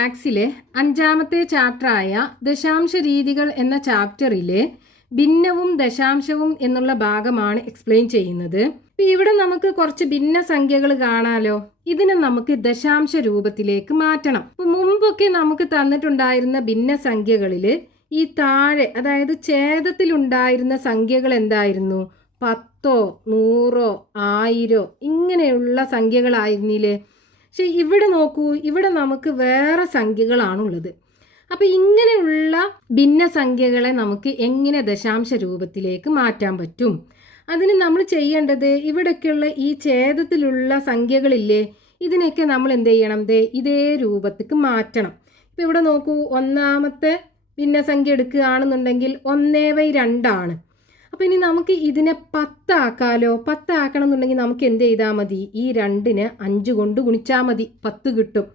മാത്സിലെ അഞ്ചാമത്തെ ചാപ്റ്ററായ ദശാംശ രീതികൾ എന്ന ചാപ്റ്ററിലെ ഭിന്നവും ദശാംശവും എന്നുള്ള ഭാഗമാണ് എക്സ്പ്ലെയിൻ ചെയ്യുന്നത്. ഇപ്പൊ ഇവിടെ നമുക്ക് കുറച്ച് ഭിന്ന സംഖ്യകൾ കാണാലോ. ഇതിനെ നമുക്ക് ദശാംശ രൂപത്തിലേക്ക് മാറ്റണം. ഇപ്പൊ മുമ്പൊക്കെ നമുക്ക് തന്നിട്ടുണ്ടായിരുന്ന ഭിന്ന സംഖ്യകളിൽ ഈ താഴെ അതായത് ഛേദത്തിലുണ്ടായിരുന്ന സംഖ്യകൾ എന്തായിരുന്നു? പത്തോ നൂറോ ആയിരോ ഇങ്ങനെയുള്ള സംഖ്യകളായിരുന്നില്ലേ? പക്ഷെ ഇവിടെ നോക്കൂ ഇവിടെ നമുക്ക് വേറെ സംഖ്യകളാണുള്ളത്. അപ്പോൾ ഇങ്ങനെയുള്ള ഭിന്ന സംഖ്യകളെ നമുക്ക് എങ്ങനെ ദശാംശ രൂപത്തിലേക്ക് മാറ്റാൻ പറ്റും? അതിന് നമ്മൾ ചെയ്യേണ്ടത് ഇവിടേക്കുള്ള ഈ ഛേദത്തിലുള്ള സംഖ്യകളില്ലേ ഇതിനൊക്കെ നമ്മൾ എന്ത് ചെയ്യണം? ദേ ഇതേ രൂപത്തിക്ക് മാറ്റണം. ഇപ്പോൾ ഇവിടെ നോക്കൂ ഒന്നാമത്തെ ഭിന്നസംഖ്യ എടുക്കുകയാണെന്നുണ്ടെങ്കിൽ ഒന്നേ ബൈ രണ്ടാണ് അപ്പോൾ ഇനി നമുക്ക് ഇതിനെ പത്താക്കാലോ പത്താക്കണം എന്നുണ്ടെങ്കിൽ നമുക്ക് എന്ത് ചെയ്താൽ മതി? ഈ രണ്ടിന് അഞ്ച് കൊണ്ട് ഗുണിച്ചാൽ മതി. പത്ത് കിട്ടും.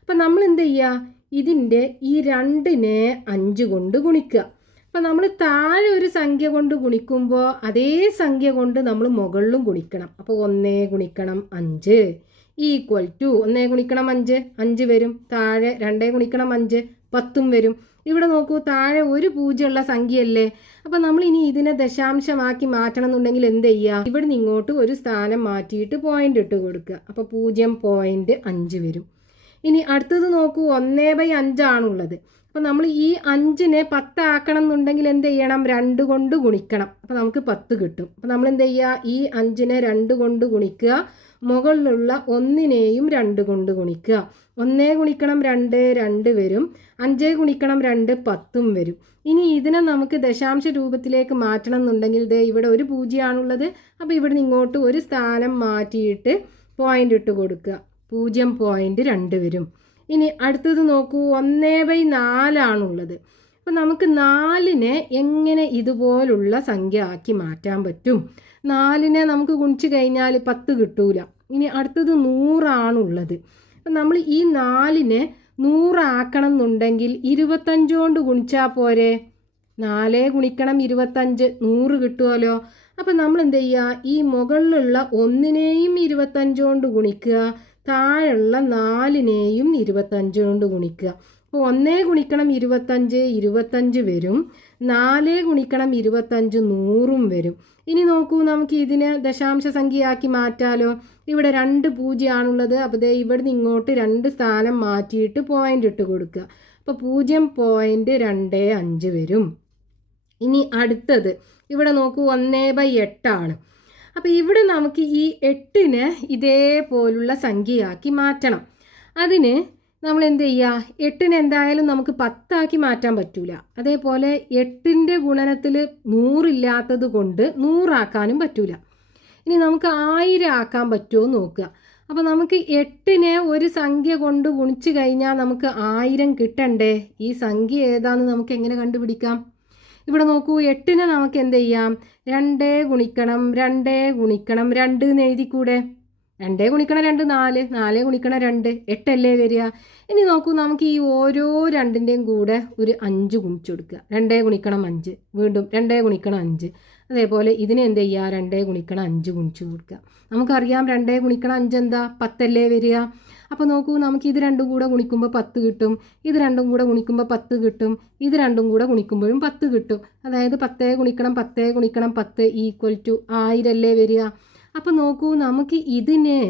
അപ്പം നമ്മൾ എന്ത് ചെയ്യുക? ഇതിന്റെ ഈ രണ്ടിനെ അഞ്ച് കൊണ്ട് ഗുണിക്കുക. അപ്പം നമ്മൾ താഴെ ഒരു സംഖ്യ കൊണ്ട് ഗുണിക്കുമ്പോൾ അതേ സംഖ്യ കൊണ്ട് നമ്മൾ മുകളിലും ഗുണിക്കണം. അപ്പോൾ ഒന്നേ ഗുണിക്കണം അഞ്ച്. ഈക്വൽ ടു ഒന്നേ ഗുണിക്കണം അഞ്ച് അഞ്ച് വരും. താഴെ രണ്ടേ ഗുണിക്കണം അഞ്ച് പത്തും വരും. ഇവിടെ നോക്കൂ താഴെ ഒരു പൂജ്യമുള്ള സംഖ്യയല്ലേ? അപ്പം നമ്മൾ ഇനി ഇതിനെ ദശാംശമാക്കി മാറ്റണം എന്നുണ്ടെങ്കിൽ എന്ത് ചെയ്യുക ഇവിടെ നിന്ന് ഇങ്ങോട്ട് ഒരു സ്ഥാനം മാറ്റിയിട്ട് പോയിന്റ് ഇട്ട് കൊടുക്കുക. അപ്പോൾ പൂജ്യം പോയിന്റ് അഞ്ച് വരും. ഇനി അടുത്തത് നോക്കൂ ഒന്നേ ബൈ അഞ്ചാണുള്ളത്. അപ്പോൾ നമ്മൾ ഈ അഞ്ചിനെ പത്താക്കണം എന്നുണ്ടെങ്കിൽ എന്ത് ചെയ്യണം? രണ്ട് കൊണ്ട് ഗുണിക്കണം. അപ്പോൾ നമുക്ക് പത്ത് കിട്ടും. അപ്പോൾ നമ്മൾ എന്ത് ചെയ്യുക? ഈ അഞ്ചിനെ രണ്ട് കൊണ്ട് ഗുണിക്കുക. മുകളിലുള്ള ഒന്നിനെയും രണ്ട് കൊണ്ട് ഗുണിക്കുക. ഒന്നേ ഗുണിക്കണം രണ്ട് രണ്ട് വരും. അഞ്ചേ ഗുണിക്കണം രണ്ട് പത്തും വരും. ഇനി ഇതിനെ നമുക്ക് ദശാംശ രൂപത്തിലേക്ക് മാറ്റണം എന്നുണ്ടെങ്കിൽ ദേ ഇവിടെ ഒരു പൂജ്യമാണുള്ളത്. അപ്പോൾ ഇവിടെ ഇങ്ങോട്ട് ഒരു സ്ഥാനം മാറ്റിയിട്ട് പോയിന്റ് ഇട്ട് കൊടുക്കുക. പൂജ്യം പോയിന്റ് രണ്ട് വരും. ഇനി അടുത്തത് നോക്കൂ ഒന്നേ ബൈ നാലാണുള്ളത്. അപ്പം നമുക്ക് നാലിനെ എങ്ങനെ ഇതുപോലുള്ള സംഖ്യ ആക്കി മാറ്റാൻ പറ്റും? നാലിനെ നമുക്ക് ഗുണിച്ച് കഴിഞ്ഞാൽ പത്ത് കിട്ടൂല. ഇനി അടുത്തത് നൂറാണുള്ളത്. അപ്പം നമ്മൾ ഈ നാലിനെ നൂറാക്കണം എന്നുണ്ടെങ്കിൽ ഇരുപത്തഞ്ച് കൊണ്ട് ഗുണിച്ചാൽ പോരെ? നാലേ ഗുണിക്കണം ഇരുപത്തഞ്ച് നൂറ് കിട്ടുമല്ലോ അപ്പം നമ്മൾ എന്ത് ചെയ്യുക ഈ മുകളിലുള്ള ഒന്നിനെയും ഇരുപത്തഞ്ച് കൊണ്ട് ഗുണിക്കുക. താഴെയുള്ള നാലിനെയും ഇരുപത്തഞ്ച് കൊണ്ട് ഗുണിക്കുക. അപ്പോൾ ഒന്നേ ഗുണിക്കണം ഇരുപത്തഞ്ച് ഇരുപത്തഞ്ച് വരും. നാലേ ഗുണിക്കണം ഇരുപത്തഞ്ച് നൂറും വരും. ഇനി നോക്കൂ നമുക്ക് ഇതിനെ ദശാംശ സംഖ്യയാക്കി മാറ്റാലോ. ഇവിടെ രണ്ട് പൂജ്യമാണുള്ളത്. അപ്പോൾ ദേ ഇവിടുന്ന് ഇങ്ങോട്ട് രണ്ട് സ്ഥാനം മാറ്റിയിട്ട് പോയിന്റ് ഇട്ട് കൊടുക്കുക. അപ്പോൾ പൂജ്യം പോയിന്റ് രണ്ട് അഞ്ച് വരും. ഇനി അടുത്തത്. ഇവിടെ നോക്കൂ ഒന്നേ ബൈ എട്ടാണ്. അപ്പോൾ ഇവിടെ നമുക്ക് ഈ എട്ടിന് ഇതേപോലുള്ള സംഖ്യയാക്കി മാറ്റണം. അതിന് നമ്മൾ എന്ത് ചെയ്യുക എട്ടിന് എന്തായാലും നമുക്ക് പത്താക്കി മാറ്റാൻ പറ്റൂല. അതേപോലെ എട്ടിന്റെ ഗുണനത്തിൽ നൂറില്ലാത്തത് കൊണ്ട് നൂറാക്കാനും പറ്റൂല. ഇനി നമുക്ക് ആയിരം ആക്കാൻ പറ്റുമോ നോക്കുക. അപ്പോൾ നമുക്ക് എട്ടിനെ ഒരു സംഖ്യ കൊണ്ട് ഗുണിച്ചു കഴിഞ്ഞാൽ നമുക്ക് ആയിരം കിട്ടണ്ടേ? ഈ സംഖ്യ ഏതാണെന്ന് നമുക്ക് എങ്ങനെ കണ്ടുപിടിക്കാം? ഇവിടെ നോക്കൂ എട്ടിനെ നമുക്ക് എന്ത് ചെയ്യാം? രണ്ടേ ഗുണിക്കണം രണ്ടേ ഗുണിക്കണം രണ്ട് എന്ന് എഴുതിക്കൂടെ? രണ്ടേ ഗുണിക്കണം രണ്ട് നാല്. നാലേ ഗുണിക്കണം രണ്ട്. എട്ടല്ലേ വരിക? ഇനി നോക്കൂ നമുക്ക് ഈ ഓരോ രണ്ടിന്റെയും കൂടെ ഒരു അഞ്ച് ഗുണിച്ചു കൊടുക്കുക. രണ്ടേ ഗുണിക്കണം അഞ്ച്. വീണ്ടും രണ്ടേ ഗുണിക്കണം അഞ്ച്. അതേപോലെ ഇതിനെ എന്ത് ചെയ്യുക? രണ്ടേ ഗുണിക്കണം അഞ്ച് ഗുണിച്ചു കൊടുക്കുക. നമുക്കറിയാം രണ്ടേ ഗുണിക്കണം അഞ്ച് എന്താ? പത്തല്ലേ വരിക? അപ്പോൾ നോക്കൂ നമുക്ക് ഇത് രണ്ടും കൂടെ ഗുണിക്കുമ്പോൾ പത്ത് കിട്ടും ഇത് രണ്ടും കൂടെ ഗുണിക്കുമ്പോൾ പത്ത് കിട്ടും ഇത് രണ്ടും കൂടെ ഗുണിക്കുമ്പോഴും പത്ത് കിട്ടും. അതായത് പത്തേ ഗുണിക്കണം പത്തേ ഗുണിക്കണം പത്ത് ഈക്വൽ ടു ആയിരല്ലേ വരിക? അപ്പോൾ നോക്കൂ നമുക്ക് ഇതിനെ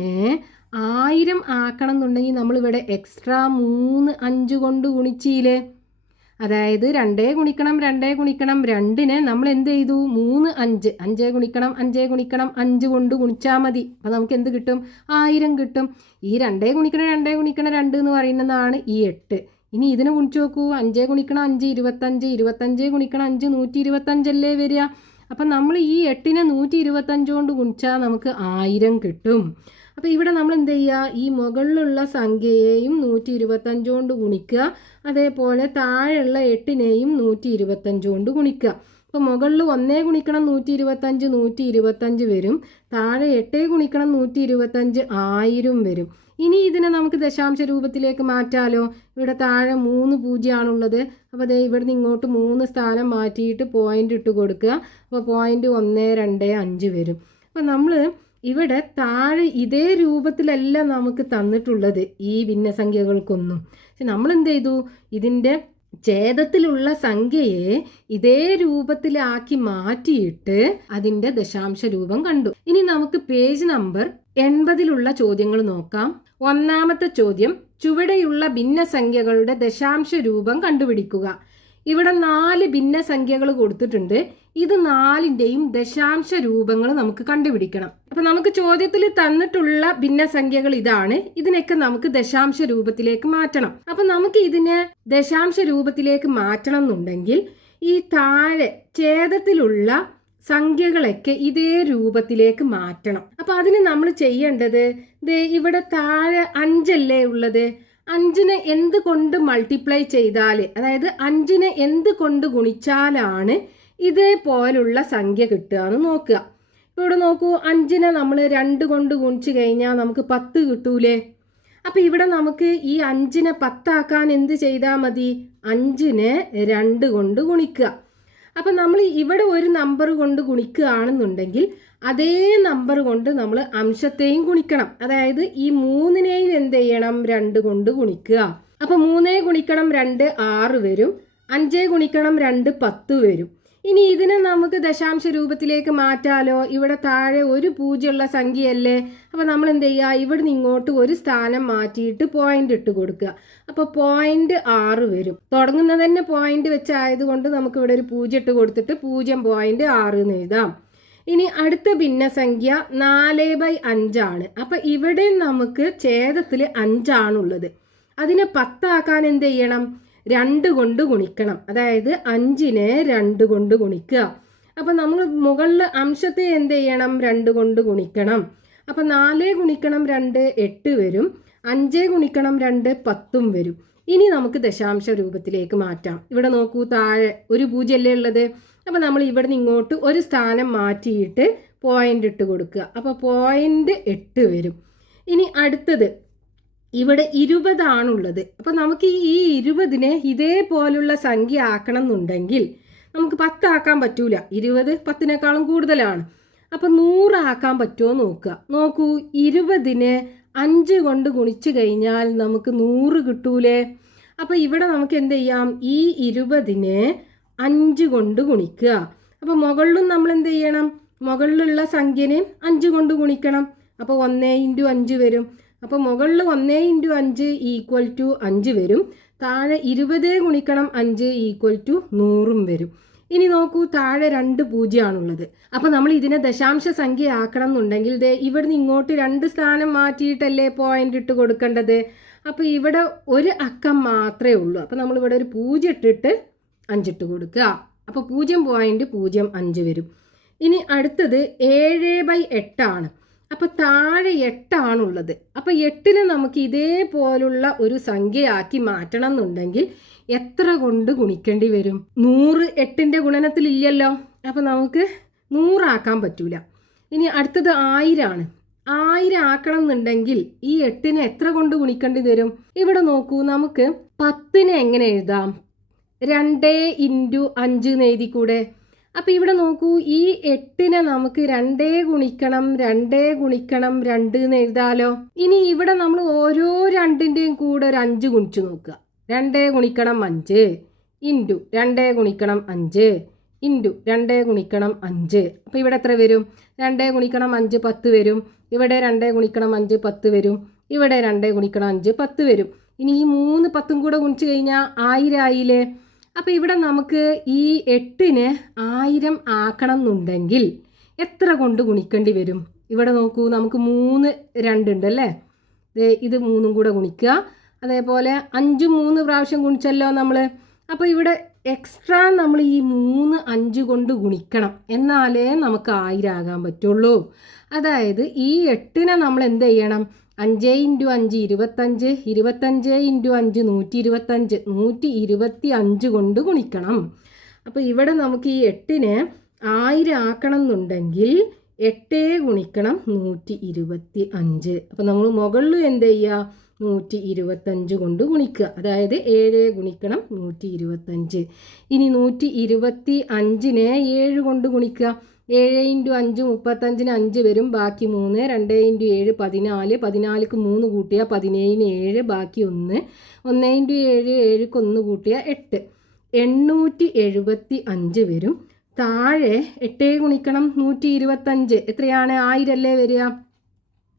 ആയിരം ആക്കണം എന്നുണ്ടെങ്കിൽ നമ്മളിവിടെ എക്സ്ട്രാ മൂന്ന് അഞ്ച് കൊണ്ട് ഗുണിച്ചില്ലേ അതായത് രണ്ടേ ഗുണിക്കണം രണ്ടേ ഗുണിക്കണം രണ്ടിനെ നമ്മൾ എന്ത് ചെയ്തു? മൂന്ന് അഞ്ച്. അഞ്ചേ ഗുണിക്കണം അഞ്ചേ ഗുണിക്കണം അഞ്ച് കൊണ്ട് ഗുണിച്ചാൽ മതി. അപ്പോൾ നമുക്ക് എന്ത് കിട്ടും? ആയിരം കിട്ടും. ഈ രണ്ടേ ഗുണിക്കണം രണ്ടേ ഗുണിക്കണം രണ്ട് എന്ന് പറയുന്നതാണ് ഈ എട്ട്. ഇനി ഇതിനെ ഗുണിച്ച് നോക്കൂ. അഞ്ചേ ഗുണിക്കണം അഞ്ച് ഇരുപത്തഞ്ച്. ഇരുപത്തഞ്ച് ഗുണിക്കണം അഞ്ച് നൂറ്റി ഇരുപത്തഞ്ചല്ലേ വരിക? അപ്പം നമ്മൾ ഈ എട്ടിനെ നൂറ്റി ഇരുപത്തഞ്ച് കൊണ്ട് ഗുണിച്ചാൽ നമുക്ക് ആയിരം കിട്ടും. അപ്പോൾ ഇവിടെ നമ്മൾ എന്ത് ചെയ്യുക ഈ മുകളിലുള്ള സംഖ്യയെയും നൂറ്റി ഇരുപത്തഞ്ച് കൊണ്ട് ഗുണിക്കുക. അതേപോലെ താഴെയുള്ള എട്ടിനെയും നൂറ്റി ഇരുപത്തഞ്ച് കൊണ്ട് ഗുണിക്കുക. അപ്പോൾ മുകളിൽ ഒന്നേ ഗുണിക്കണം നൂറ്റി ഇരുപത്തഞ്ച് നൂറ്റി ഇരുപത്തഞ്ച് വരും. താഴെ എട്ടേ ഗുണിക്കണം നൂറ്റി ഇരുപത്തഞ്ച് ആയിരം വരും. ഇനി ഇതിനെ നമുക്ക് ദശാംശ രൂപത്തിലേക്ക് മാറ്റാലോ? ഇവിടെ താഴെ മൂന്ന് പൂജ്യമാണുള്ളത്. അപ്പോൾ ദേ ഇവിടുന്ന് ഇങ്ങോട്ട് മൂന്ന് സ്ഥാനം മാറ്റിയിട്ട് പോയിന്റ് ഇട്ട് കൊടുക്കുക. അപ്പോൾ പോയിന്റ് ഒന്ന് രണ്ട് അഞ്ച് വരും. അപ്പോൾ നമ്മൾ ഇവിടെ താഴെ ഇതേ രൂപത്തിലല്ല നമുക്ക് തന്നിട്ടുള്ളത് ഈ ഭിന്നസംഖ്യകൾക്കൊന്നും. പക്ഷെ നമ്മൾ എന്ത് ചെയ്തു? ഇതിന്റെ ഛേദത്തിലുള്ള സംഖ്യയെ ഇതേ രൂപത്തിലാക്കി മാറ്റിയിട്ട് അതിന്റെ ദശാംശ രൂപം കണ്ടു. ഇനി നമുക്ക് പേജ് നമ്പർ എൺപതിലുള്ള ചോദ്യങ്ങൾ നോക്കാം. ഒന്നാമത്തെ ചോദ്യം ചുവടെയുള്ള ഭിന്നസംഖ്യകളുടെ ദശാംശ രൂപം കണ്ടുപിടിക്കുക. ഇവിടെ നാല് ഭിന്ന സംഖ്യകൾ കൊടുത്തിട്ടുണ്ട്. ഇത് നാലിന്റെയും ദശാംശ രൂപങ്ങൾ നമുക്ക് കണ്ടുപിടിക്കണം. അപ്പൊ നമുക്ക് ചോദ്യത്തിൽ തന്നിട്ടുള്ള ഭിന്നസംഖ്യകൾ ഇതാണ്. ഇതിനൊക്കെ നമുക്ക് ദശാംശ രൂപത്തിലേക്ക് മാറ്റണം. അപ്പൊ നമുക്ക് ഇതിനെ ദശാംശ രൂപത്തിലേക്ക് മാറ്റണം എന്നുണ്ടെങ്കിൽ ഈ താഴെ ഛേദത്തിലുള്ള സംഖ്യകളൊക്കെ ഇതേ രൂപത്തിലേക്ക് മാറ്റണം. അപ്പൊ അതിന് നമ്മൾ ചെയ്യേണ്ടത് ഇവിടെ താഴെ അഞ്ചല്ലേ ഉള്ളത്? അഞ്ചിനെ എന്ത് കൊണ്ട് മൾട്ടിപ്ലൈ ചെയ്താൽ അതായത് അഞ്ചിനെ എന്ത് കൊണ്ട് ഗുണിച്ചാലാണ് ഇതേപോലുള്ള സംഖ്യ കിട്ടുക എന്ന് നോക്കുക. ഇവിടെ നോക്കൂ അഞ്ചിനെ നമ്മൾ രണ്ട് കൊണ്ട് ഗുണിച്ച് കഴിഞ്ഞാൽ നമുക്ക് പത്ത് കിട്ടൂലേ? അപ്പം ഇവിടെ നമുക്ക് ഈ അഞ്ചിനെ പത്താക്കാൻ എന്ത് ചെയ്താൽ മതി? അഞ്ചിനെ രണ്ട് കൊണ്ട് ഗുണിക്കുക. അപ്പം നമ്മൾ ഇവിടെ ഒരു നമ്പർ കൊണ്ട് ഗുണിക്കുകയാണെന്നുണ്ടെങ്കിൽ അതേ നമ്പർ കൊണ്ട് നമ്മൾ അംശത്തെയും ഗുണിക്കണം. അതായത് ഈ മൂന്നിനെയും എന്ത് ചെയ്യണം? രണ്ട് കൊണ്ട് ഗുണിക്കുക. അപ്പം മൂന്നേ ഗുണിക്കണം രണ്ട് ആറ് വരും. അഞ്ചേ ഗുണിക്കണം രണ്ട് പത്ത് വരും. ഇനി ഇതിനെ നമുക്ക് ദശാംശ രൂപത്തിലേക്ക് മാറ്റാലോ? ഇവിടെ താഴെ ഒരു പൂജ്യമുള്ള സംഖ്യയല്ലേ? അപ്പോൾ നമ്മൾ എന്ത് ചെയ്യുക? ഇവിടുന്ന് ഇങ്ങോട്ട് ഒരു സ്ഥാനം മാറ്റിയിട്ട് പോയിന്റ് ഇട്ട് കൊടുക്കുക. അപ്പോൾ പോയിന്റ് ആറ് വരും. തുടങ്ങുന്നത് തന്നെ പോയിന്റ് വെച്ചായതുകൊണ്ട് നമുക്ക് ഇവിടെ ഒരു പൂജ്യം ഇട്ട് കൊടുത്തിട്ട് പൂജ്യം പോയിന്റ് ആറ് എന്ന് എഴുതാം. ഇനി അടുത്ത ഭിന്നസംഖ്യ നാല് ബൈ അഞ്ചാണ് അപ്പം ഇവിടെ നമുക്ക് ഛേദത്തിൽ അഞ്ചാണുള്ളത്. അതിനെ പത്താക്കാൻ എന്ത് ചെയ്യണം? രണ്ട് കൊണ്ട് ഗുണിക്കണം. അതായത് അഞ്ചിനെ രണ്ട് കൊണ്ട് ഗുണിക്കുക. അപ്പം നമ്മൾ മുകളിൽ അംശത്തെ എന്ത് ചെയ്യണം? രണ്ട് കൊണ്ട് ഗുണിക്കണം. അപ്പം നാല് ഗുണിക്കണം രണ്ട് എട്ട് വരും. അഞ്ച് ഗുണിക്കണം രണ്ട് പത്തും വരും. ഇനി നമുക്ക് ദശാംശ രൂപത്തിലേക്ക് മാറ്റാം. ഇവിടെ നോക്കൂ താഴെ ഒരു പൂജ്യമല്ലേ ഉള്ളത്? അപ്പം നമ്മൾ ഇവിടെ നിന്ന് ഇങ്ങോട്ട് ഒരു സ്ഥാനം മാറ്റിയിട്ട് പോയിന്റ് ഇട്ട് കൊടുക്കുക. അപ്പോൾ പോയിന്റ് എട്ട് വരും. ഇനി അടുത്തത് ഇവിടെ ഇരുപതാണുള്ളത്. അപ്പം നമുക്ക് ഈ ഇരുപതിനെ ഇതേപോലുള്ള സംഖ്യ ആക്കണം എന്നുണ്ടെങ്കിൽ നമുക്ക് പത്താക്കാൻ പറ്റൂല. ഇരുപത് പത്തിനേക്കാളും കൂടുതലാണ്. അപ്പം നൂറാക്കാൻ പറ്റുമോ നോക്കുക. നോക്കൂ ഇരുപതിനെ അഞ്ച് കൊണ്ട് ഗുണിച്ചു കഴിഞ്ഞാൽ നമുക്ക് നൂറ് കിട്ടൂലേ? അപ്പം ഇവിടെ നമുക്ക് എന്ത് ചെയ്യാം? ഈ ഇരുപതിനെ അഞ്ച് കൊണ്ട് ഗുണിക്കുക. അപ്പോൾ മുകളിലും നമ്മൾ എന്ത് ചെയ്യണം? മുകളിലുള്ള സംഖ്യനെ അഞ്ച് കൊണ്ട് ഗുണിക്കണം. അപ്പോൾ ഒന്നേ ഇന്റു അഞ്ച് വരും. അപ്പോൾ മുകളിൽ ഒന്നേ ഇന്റു അഞ്ച് ഈക്വൽ ടു അഞ്ച് വരും. താഴെ ഇരുപത് ഗുണിക്കണം അഞ്ച് ഈക്വൽ ടു നൂറും വരും. ഇനി നോക്കൂ താഴെ രണ്ട് പൂജ്യമാണുള്ളത്. അപ്പോൾ നമ്മൾ ഇതിനെ ദശാംശ സംഖ്യ ആക്കണം എന്നുണ്ടെങ്കിൽ ദേ ഇവിടുന്ന് ഇങ്ങോട്ട് രണ്ട് സ്ഥാനം മാറ്റിയിട്ടല്ലേ പോയിന്റ് ഇട്ട് കൊടുക്കേണ്ടത്? അപ്പോൾ ഇവിടെ ഒരു അക്കം മാത്രമേ ഉള്ളൂ. അപ്പോൾ നമ്മളിവിടെ ഒരു പൂജ്യം ഇട്ടിട്ട് അഞ്ചിട്ട് കൊടുക്കുക. അപ്പോൾ പൂജ്യം പോയിന്റ് പൂജ്യം അഞ്ച് വരും. ഇനി അടുത്തത് ഏഴ് ബൈ എട്ടാണ്. അപ്പോൾ താഴെ എട്ടാണുള്ളത്. അപ്പോൾ എട്ടിനെ നമുക്ക് ഇതേപോലുള്ള ഒരു സംഖ്യയാക്കി മാറ്റണം എന്നുണ്ടെങ്കിൽ എത്ര കൊണ്ട് ഗുണിക്കേണ്ടി വരും? നൂറ് എട്ടിന്റെ ഗുണനത്തിലില്ലല്ലോ. അപ്പോൾ നമുക്ക് നൂറാക്കാൻ പറ്റൂല. ഇനി അടുത്തത് ആയിരമാണ് ആയിരം ആക്കണം എന്നുണ്ടെങ്കിൽ ഈ എട്ടിനെ എത്ര കൊണ്ട് ഗുണിക്കേണ്ടി വരും? ഇവിടെ നോക്കൂ നമുക്ക് പത്തിനെ എങ്ങനെ എഴുതാം? രണ്ടേ ഇന്റു അഞ്ച് എന്ന് എഴുതിക്കൂടെ? അപ്പം ഇവിടെ നോക്കൂ ഈ എട്ടിനെ നമുക്ക് രണ്ടേ ഗുണിക്കണം രണ്ടേ ഗുണിക്കണം രണ്ട് എന്ന് എഴുതാലോ? ഇനി ഇവിടെ നമ്മൾ ഓരോ രണ്ടിന്റെയും കൂടെ ഒരു അഞ്ച് ഗുണിച്ചു നോക്കുക. രണ്ടേ ഗുണിക്കണം അഞ്ച് ഇന്റു രണ്ടേ ഗുണിക്കണം അഞ്ച് ഇന്റു രണ്ടേ ഗുണിക്കണം അഞ്ച്. അപ്പോൾ ഇവിടെ എത്ര വരും? രണ്ടേ ഗുണിക്കണം അഞ്ച് പത്ത് വരും. ഇവിടെ രണ്ടേ ഗുണിക്കണം അഞ്ച് പത്ത് വരും. ഇവിടെ രണ്ടേ ഗുണിക്കണം അഞ്ച് പത്ത് വരും. ഇനി ഈ മൂന്ന് പത്തും കൂടെ ഗുണിച്ച് കഴിഞ്ഞാൽ ആയിരം ആയില്ലേ? അപ്പോൾ ഇവിടെ നമുക്ക് ഈ എട്ടിന് ആയിരം ആക്കണം എന്നുണ്ടെങ്കിൽ എത്ര കൊണ്ട് ഗുണിക്കേണ്ടി വരും? ഇവിടെ നോക്കൂ നമുക്ക് മൂന്ന് രണ്ടുണ്ട് അല്ലേ ഇത് മൂന്നും കൂടെ ഗുണിക്കുക. അതേപോലെ അഞ്ചും മൂന്ന് പ്രാവശ്യം ഗുണിച്ചല്ലോ നമ്മൾ അപ്പോൾ ഇവിടെ എക്സ്ട്രാ നമ്മൾ ഈ മൂന്ന് അഞ്ച് കൊണ്ട് ഗുണിക്കണം. എന്നാലേ നമുക്ക് ആയിരം ആകാൻ പറ്റുള്ളൂ. അതായത് ഈ എട്ടിനെ നമ്മൾ എന്ത് ചെയ്യണം? അഞ്ച് ഇന്റു അഞ്ച് ഇരുപത്തഞ്ച് ഇരുപത്തഞ്ച് ഇന്റു അഞ്ച് നൂറ്റി ഇരുപത്തഞ്ച് നൂറ്റി ഇരുപത്തി അഞ്ച് കൊണ്ട് ഗുണിക്കണം. അപ്പോൾ ഇവിടെ നമുക്ക് ഈ എട്ടിനെ ആയിരം ആക്കണം എന്നുണ്ടെങ്കിൽ എട്ടേ ഗുണിക്കണം നൂറ്റി ഇരുപത്തി അഞ്ച് അപ്പോൾ നമ്മൾ മുകളിൽ എന്ത് ചെയ്യുക? നൂറ്റി ഇരുപത്തഞ്ച് കൊണ്ട് ഗുണിക്കുക. അതായത് ഏഴ് ഗുണിക്കണം നൂറ്റി ഇരുപത്തഞ്ച് ഇനി നൂറ്റി ഇരുപത്തി അഞ്ചിനെ ഏഴ് കൊണ്ട് ഗുണിക്കുക. ഏഴ് ഇന്റു അഞ്ച് മുപ്പത്തഞ്ചിന് അഞ്ച് വരും. ബാക്കി മൂന്ന് രണ്ട് ഇന്റു ഏഴ് പതിനാല് പതിനാലിക്ക് മൂന്ന് കൂട്ടിയാൽ പതിനേഴിന് ഏഴ് ബാക്കി ഒന്ന്. ഒന്ന് ഇന്റു ഏഴ് ഏഴുക്ക് ഒന്ന് കൂട്ടിയാൽ എട്ട്. എണ്ണൂറ്റി എഴുപത്തി അഞ്ച് വരും. താഴെ എട്ടേ ഗുണിക്കണം നൂറ്റി ഇരുപത്തഞ്ച്. എത്രയാണ്? ആയിരം അല്ലേ വരിക?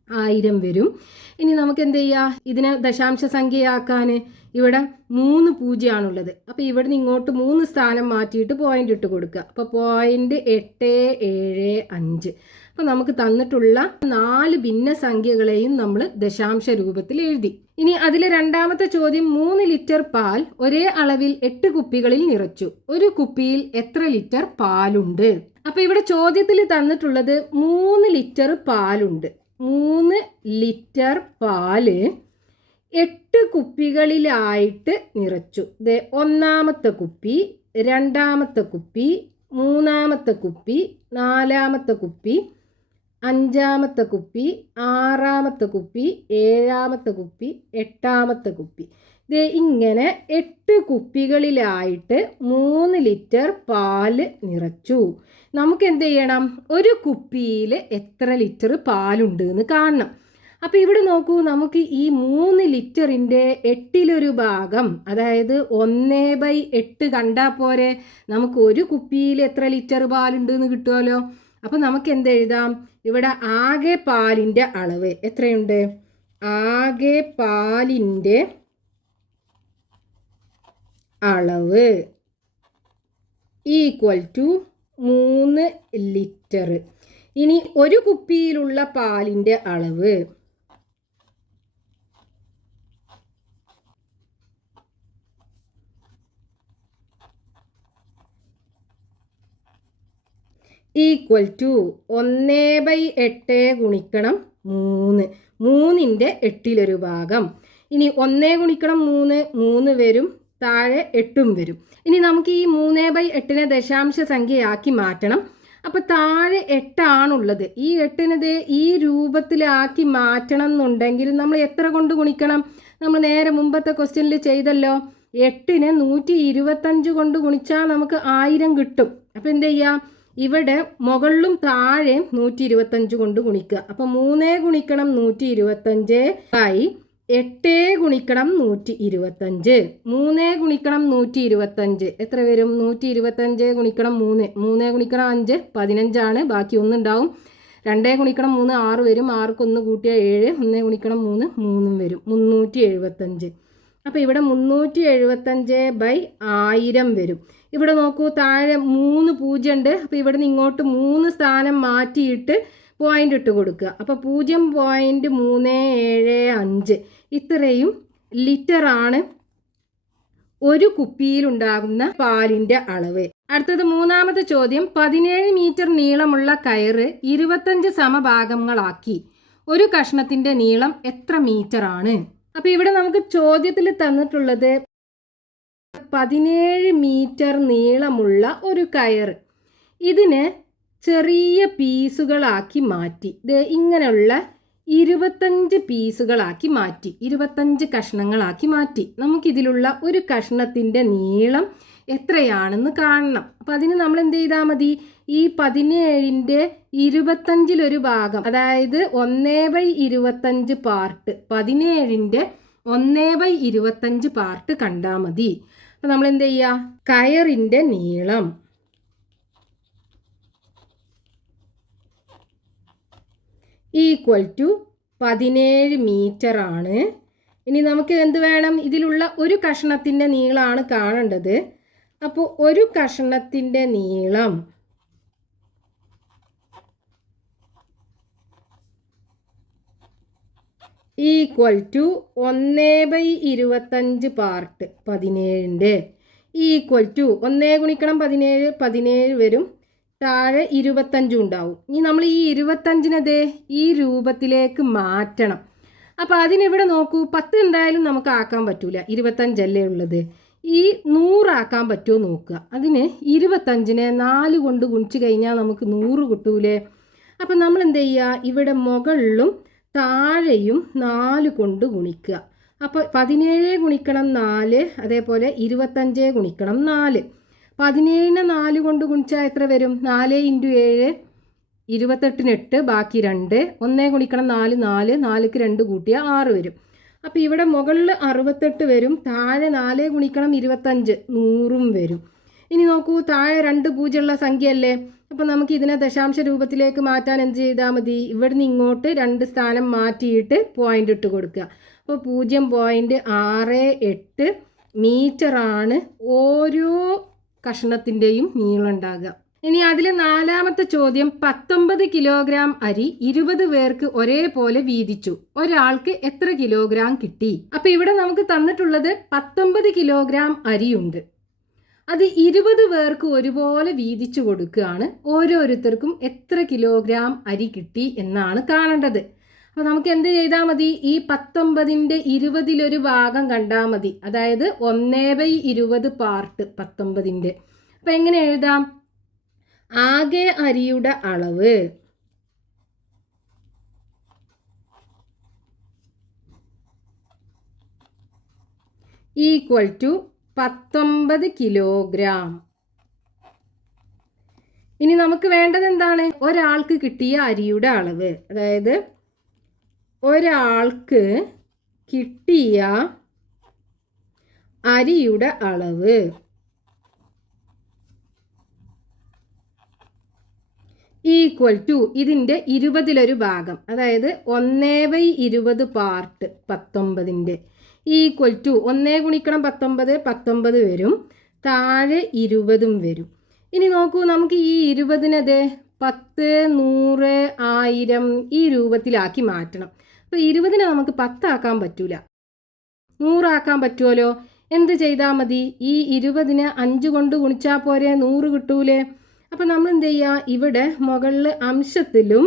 ആയിരം വരും. ഇനി നമുക്ക് എന്ത് ചെയ്യാം? ഇതിനെ ദശാംശ സംഖ്യയാക്കാൻ ഇവിടെ മൂന്ന് പൂജ്യമാണുള്ളത്. അപ്പോൾ ഇവിടെ നിന്ന് ഇങ്ങോട്ട് മൂന്ന് സ്ഥാനം മാറ്റിയിട്ട് പോയിന്റ് ഇട്ട് കൊടുക്കുക. അപ്പോൾ പോയിന്റ് എട്ട് ഏഴ് അഞ്ച്. അപ്പോൾ നമുക്ക് തന്നിട്ടുള്ള നാല് ഭിന്ന സംഖ്യകളെയും നമ്മൾ ദശാംശ രൂപത്തിൽ എഴുതി. ഇനി അതിലെ രണ്ടാമത്തെ ചോദ്യം മൂന്ന് ലിറ്റർ പാൽ ഒരേ അളവിൽ എട്ട് കുപ്പികളിൽ നിറച്ചു. ഒരു കുപ്പിയിൽ എത്ര ലിറ്റർ പാലുണ്ട്? അപ്പോൾ ഇവിടെ ചോദ്യത്തിൽ തന്നിട്ടുള്ളത് മൂന്ന് ലിറ്റർ പാലുണ്ട്. മൂന്ന് ലിറ്റർ പാൽ എട്ട് കുപ്പികളിലായിട്ട് നിറച്ചു. ഒന്നാമത്തെ കുപ്പി രണ്ടാമത്തെ കുപ്പി മൂന്നാമത്തെ കുപ്പി നാലാമത്തെ കുപ്പി അഞ്ചാമത്തെ കുപ്പി ആറാമത്തെ കുപ്പി ഏഴാമത്തെ കുപ്പി എട്ടാമത്തെ കുപ്പി. ദേ ഇങ്ങനെ എട്ട് കുപ്പികളിലായിട്ട് മൂന്ന് ലിറ്റർ പാൽ നിറച്ചു. നമുക്ക് എന്ത് ചെയ്യണം? ഒരു കുപ്പിയിൽ എത്ര ലിറ്റർ പാലുണ്ട് എന്ന് കാണണം. അപ്പോൾ ഇവിടെ നോക്കൂ നമുക്ക് ഈ മൂന്ന് ലിറ്ററിന്റെ എട്ടിലൊരു ഭാഗം അതായത് ഒന്നേ ബൈ എട്ട് കണ്ടാൽ പോരെ നമുക്ക് ഒരു കുപ്പിയിൽ എത്ര ലിറ്റർ പാലുണ്ട് എന്ന് കിട്ടുമല്ലോ? അപ്പോൾ നമുക്ക് എന്ത് എഴുതാം? ഇവിടെ ആകെ പാലിന്റെ അളവ് എത്രയുണ്ട്? ആകെ പാലിന്റെ അളവ് ഈക്വൽ ടു മൂന്ന് ലിറ്റർ ഇനി ഒരു കുപ്പിയിലുള്ള പാലിന്റെ അളവ് ഈക്വൽ ടു ഒന്ന് ബൈ എട്ട് ഗുണിക്കണം മൂന്ന്. മൂന്നിന്റെ എട്ടിലൊരു ഭാഗം. ഇനി ഒന്നേ ഗുണിക്കണം മൂന്ന് മൂന്ന് വരും താഴെ എട്ടും വരും. ഇനി നമുക്ക് ഈ മൂന്ന് ബൈ എട്ടിനെ ദശാംശ സംഖ്യയാക്കി മാറ്റണം. അപ്പോൾ താഴെ എട്ടാണുള്ളത്. ഈ എട്ടിനത് ഈ രൂപത്തിലാക്കി മാറ്റണം എന്നുണ്ടെങ്കിൽ നമ്മൾ എത്ര കൊണ്ട് ഗുണിക്കണം? നമ്മൾ നേരെ മുമ്പത്തെ ക്വസ്റ്റ്യനിൽ ചെയ്തല്ലോ. എട്ടിന് നൂറ്റി ഇരുപത്തഞ്ച് കൊണ്ട് ഗുണിച്ചാൽ നമുക്ക് ആയിരം കിട്ടും. അപ്പോൾ എന്ത് ചെയ്യാം? ഇവിടെ മുകളിലും താഴെയും നൂറ്റി ഇരുപത്തഞ്ച് കൊണ്ട് ഗുണിക്കുക. അപ്പം മൂന്നേ ഗുണിക്കണം നൂറ്റി ഇരുപത്തഞ്ച് ആയി എട്ടേ ഗുണിക്കണം നൂറ്റി ഇരുപത്തഞ്ച് മൂന്ന് ഗുണിക്കണം നൂറ്റി ഇരുപത്തഞ്ച് എത്ര വരും? നൂറ്റി ഇരുപത്തഞ്ച് ഗുണിക്കണം മൂന്ന്. മൂന്ന് ഗുണിക്കണം അഞ്ച് പതിനഞ്ചാണ്. ബാക്കി ഒന്നുണ്ടാവും. രണ്ടേ ഗുണിക്കണം മൂന്ന് ആറ് വരും. ആർക്ക് ഒന്ന് കൂട്ടിയാൽ ഏഴ്? ഒന്നേ ഗുണിക്കണം മൂന്ന് മൂന്നും വരും. മുന്നൂറ്റി എഴുപത്തഞ്ച് അപ്പോൾ ഇവിടെ മുന്നൂറ്റി എഴുപത്തഞ്ച് ബൈ ആയിരം വരും. ഇവിടെ നോക്കൂ താഴെ മൂന്ന് പൂജ്യം ഉണ്ട് അപ്പോൾ നിന്ന് ഇങ്ങോട്ട് മൂന്ന് സ്ഥാനം മാറ്റിയിട്ട് പോയിന്റ് ഇട്ട് കൊടുക്കുക. അപ്പോൾ പൂജ്യം പോയിന്റ് മൂന്ന് ഏഴ് അഞ്ച് ഇത്രയും ലിറ്ററാണ് ഒരു കുപ്പിയിലുണ്ടാകുന്ന പാലിന്റെ അളവ്. അടുത്തത് മൂന്നാമത്തെ ചോദ്യം. പതിനേഴ് മീറ്റർ നീളമുള്ള കയറ് ഇരുപത്തഞ്ച് സമഭാഗങ്ങളാക്കി. ഒരു കഷ്ണത്തിന്റെ നീളം എത്ര മീറ്റർ ആണ്? അപ്പോൾ ഇവിടെ നമുക്ക് ചോദ്യത്തിൽ തന്നിട്ടുള്ളത് പതിനേഴ് മീറ്റർ നീളമുള്ള ഒരു കയറ്. ഇതിന് ചെറിയ പീസുകളാക്കി മാറ്റി. ഇങ്ങനെയുള്ള ഇരുപത്തഞ്ച് പീസുകളാക്കി മാറ്റി. ഇരുപത്തഞ്ച് കഷ്ണങ്ങളാക്കി മാറ്റി. നമുക്കിതിലുള്ള ഒരു കഷ്ണത്തിന്റെ നീളം എത്രയാണെന്ന് കാണണം. അപ്പം അതിന് നമ്മൾ എന്ത് ചെയ്താൽ മതി? ഈ പതിനേഴിന്റെ ഇരുപത്തഞ്ചിലൊരു ഭാഗം അതായത് ഒന്നേ ബൈ ഇരുപത്തഞ്ച് പാർട്ട് പതിനേഴിന്റെ ഒന്നേ ബൈ ഇരുപത്തഞ്ച് പാർട്ട് കണ്ടാൽ മതി. അപ്പം നമ്മൾ എന്ത് ചെയ്യുക കയറിന്റെ നീളം. ഈക്വൽ ടു പതിനേഴ് മീറ്റർ ആണ്. ഇനി നമുക്ക് എന്ത് വേണം? ഇതിലുള്ള ഒരു കഷ്ണത്തിന്റെ നീളമാണ് കാണേണ്ടത്. അപ്പോൾ ഒരു കഷ്ണത്തിന്റെ നീളം ഈക്വൽ ടു ഒന്നേ ബൈ ഇരുപത്തഞ്ച് പാർട്ട് പതിനേഴിന്റെ. ഈക്വൽ ടു ഒന്നേ ഗുണിക്കണം പതിനേഴ് പതിനേഴ് വരും. താഴെ ഇരുപത്തഞ്ചും ഉണ്ടാവും. ഇനി നമ്മൾ ഈ ഇരുപത്തഞ്ചിനതേ ഈ രൂപത്തിലേക്ക് മാറ്റണം. അപ്പോൾ അതിനിവിടെ നോക്കൂ പത്ത് എന്തായാലും നമുക്ക് ആക്കാൻ പറ്റൂല. ഇരുപത്തഞ്ചല്ലേ ഉള്ളത്. ഈ നൂറാക്കാൻ പറ്റുമോ നോക്കുക. അതിന് ഇരുപത്തഞ്ചിനെ നാല് കൊണ്ട് ഗുണിച്ച് കഴിഞ്ഞാൽ നമുക്ക് നൂറ് കിട്ടൂലേ. അപ്പം നമ്മൾ എന്ത് ചെയ്യുക? ഇവിടെ മുകളിലും താഴെയും നാല് കൊണ്ട് ഗുണിക്കുക. അപ്പോൾ പതിനേഴ് ഗുണിക്കണം നാല് അതേപോലെ ഇരുപത്തഞ്ച് ഗുണിക്കണം നാല്. പതിനേഴിനെ നാല് കൊണ്ട് ഗുണിച്ചാൽ എത്ര വരും? നാല് ഇന്റു ഏഴ് ഇരുപത്തെട്ടിന് എട്ട് ബാക്കി രണ്ട്. ഒന്നേ ഗുണിക്കണം നാല് നാല്. നാലിക്ക് രണ്ട് കൂട്ടിയാൽ ആറ് വരും. അപ്പോൾ ഇവിടെ മുകളിൽ അറുപത്തെട്ട് വരും താഴെ നാല് ഗുണിക്കണം ഇരുപത്തഞ്ച് നൂറും വരും. ഇനി നോക്കൂ താഴെ രണ്ട് പൂജ്യമുള്ള സംഖ്യയല്ലേ? അപ്പോൾ നമുക്ക് ഇതിനെ ദശാംശ രൂപത്തിലേക്ക് മാറ്റാൻ എന്ത് ചെയ്താൽ മതി? ഇവിടുന്ന് ഇങ്ങോട്ട് രണ്ട് സ്ഥാനം മാറ്റിയിട്ട് പോയിന്റ് ഇട്ട് കൊടുക്കുക. അപ്പോൾ പൂജ്യം പോയിന്റ് ആറ് എട്ട് മീറ്ററാണ് ഓരോ കഷ്ണത്തിന്റെയും നീളം ഉണ്ടാകുക ഇനി അതിലെ നാലാമത്തെ ചോദ്യം പത്തൊമ്പത് കിലോഗ്രാം അരി ഇരുപത് പേർക്ക് ഒരേപോലെ വീതിച്ചു. ഒരാൾക്ക് എത്ര കിലോഗ്രാം കിട്ടി? അപ്പൊ ഇവിടെ നമുക്ക് തന്നിട്ടുള്ളത് പത്തൊമ്പത് കിലോഗ്രാം അരിയുണ്ട്. അത് ഇരുപത് പേർക്ക് ഒരുപോലെ വീതിച്ചു കൊടുക്കുകയാണ്. ഓരോരുത്തർക്കും എത്ര കിലോഗ്രാം അരി കിട്ടി എന്നാണ് കാണേണ്ടത്. അപ്പോൾ നമുക്ക് എന്ത് ചെയ്താൽ മതി? ഈ പത്തൊമ്പതിന്റെ ഇരുപതിലൊരു ഭാഗം കണ്ടാൽ മതി. അതായത് ഒന്നേ ബൈ ഇരുപത് പാർട്ട് പത്തൊമ്പതിന്റെ അപ്പം എങ്ങനെ എഴുതാം? ആകെ അരിയുടെ അളവ് ഈക്വൽ ടു പത്തൊമ്പത് കിലോഗ്രാം. ഇനി നമുക്ക് വേണ്ടത് എന്താണ്? ഒരാൾക്ക് കിട്ടിയ അരിയുടെ അളവ്. അതായത് ഒരാൾക്ക് കിട്ടിയ അരിയുടെ അളവ്. ഈക്വൽ ടു ഇതിന്റെ ഇരുപതിലൊരു ഭാഗം. അതായത് ഒന്നേ ബൈ ഇരുപത് പാർട്ട് പത്തൊമ്പതിന്റെ. ഈക്വൽ ടു ഒന്നേ ഗുണിക്കണം പത്തൊമ്പത് പത്തൊമ്പത് വരും. താഴെ ഇരുപതും വരും. ഇനി നോക്കൂ നമുക്ക് ഈ ഇരുപതിനത് പത്ത് നൂറ് ആയിരം ഈ രൂപത്തിലാക്കി മാറ്റണം. അപ്പോൾ ഇരുപതിനെ നമുക്ക് പത്താക്കാൻ പറ്റൂല. നൂറാക്കാൻ പറ്റുമല്ലോ എന്ത് ചെയ്താൽ മതി? ഈ ഇരുപതിന് അഞ്ച് കൊണ്ട് ഗുണിച്ചാൽ പോരെ? നൂറ് കിട്ടൂലേ? അപ്പം നമ്മൾ എന്ത് ചെയ്യുക ഇവിടെ മുകളിൽ അംശത്തിലും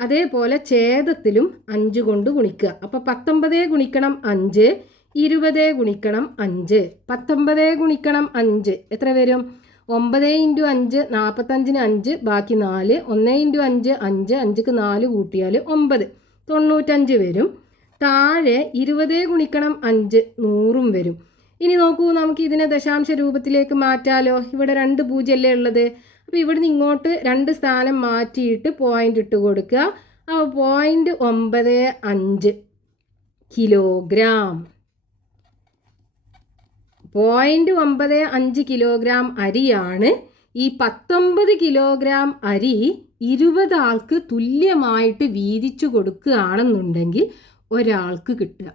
അതേപോലെ ഛേദത്തിലും അഞ്ച് കൊണ്ട് ഗുണിക്കുക. അപ്പോൾ പത്തൊമ്പതേ ഗുണിക്കണം അഞ്ച് ഇരുപതേ ഗുണിക്കണം അഞ്ച്. പത്തൊമ്പതേ ഗുണിക്കണം അഞ്ച് എത്ര വരും? ഒമ്പത് ഇന്റു അഞ്ച് നാൽപ്പത്തഞ്ചിന് അഞ്ച് ബാക്കി നാല്. ഒന്ന് ഇന്റു അഞ്ച് അഞ്ച്. അഞ്ചിക്ക് നാല് കൂട്ടിയാൽ ഒമ്പത്. തൊണ്ണൂറ്റഞ്ച് വരും. താഴെ ഇരുപത് ഗുണിക്കണം അഞ്ച് നൂറും വരും. ഇനി നോക്കൂ നമുക്ക് ഇതിനെ ദശാംശ രൂപത്തിലേക്ക് മാറ്റാലോ? ഇവിടെ രണ്ട് പൂജ്യമല്ലേ ഉള്ളത്? അപ്പോൾ ഇവിടുന്ന് ഇങ്ങോട്ട് രണ്ട് സ്ഥാനം മാറ്റിയിട്ട് പോയിന്റ് ഇട്ട് കൊടുക്കുക. അപ്പോൾ പോയിന്റ് ഒമ്പത് അഞ്ച് കിലോഗ്രാം. പോയിന്റ് ഒമ്പത് അഞ്ച് കിലോഗ്രാം അരിയാണ്. ഈ പത്തൊമ്പത് കിലോഗ്രാം അരി ഇരുപത് ആൾക്ക് തുല്യമായിട്ട് വീതിച്ചു കൊടുക്കുകയാണെന്നുണ്ടെങ്കിൽ ഒരാൾക്ക് കിട്ടുക.